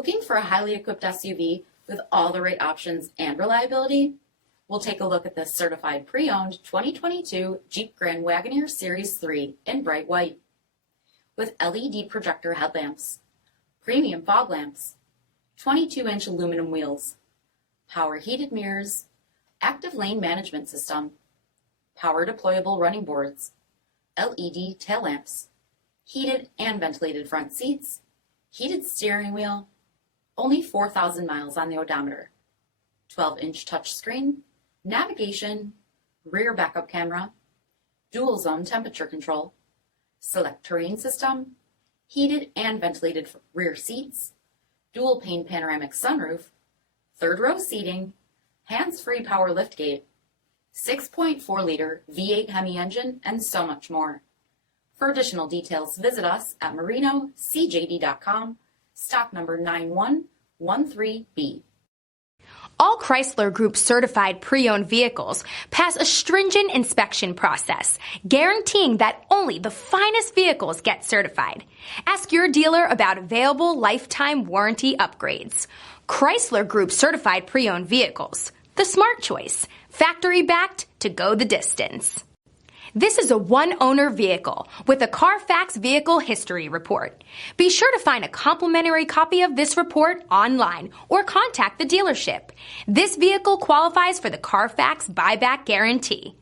Looking for a highly equipped SUV with all the right options and reliability? We'll take a look at this certified pre-owned 2022 Jeep Grand Wagoneer Series 3 in bright white. With LED projector headlamps, premium fog lamps, 22-inch aluminum wheels, power heated mirrors, active lane management system, power deployable running boards, LED tail lamps, heated and ventilated front seats, heated steering wheel, only 4,000 miles on the odometer, 12-inch touchscreen, navigation, rear backup camera, dual zone temperature control, select terrain system, heated and ventilated rear seats, dual pane panoramic sunroof, third row seating, hands-free power liftgate, 6.4-liter V8 Hemi engine, and so much more. For additional details, visit us at marinocjd.com, stock number 9113B. All Chrysler Group certified pre-owned vehicles pass a stringent inspection process, guaranteeing that only the finest vehicles get certified. Ask your dealer about available lifetime warranty upgrades. Chrysler Group certified pre-owned vehicles, the smart choice, factory backed to go the distance. This is a one-owner vehicle with a CARFAX vehicle history report. Be sure to find a complimentary copy of this report online or contact the dealership. This vehicle qualifies for the CARFAX buyback guarantee.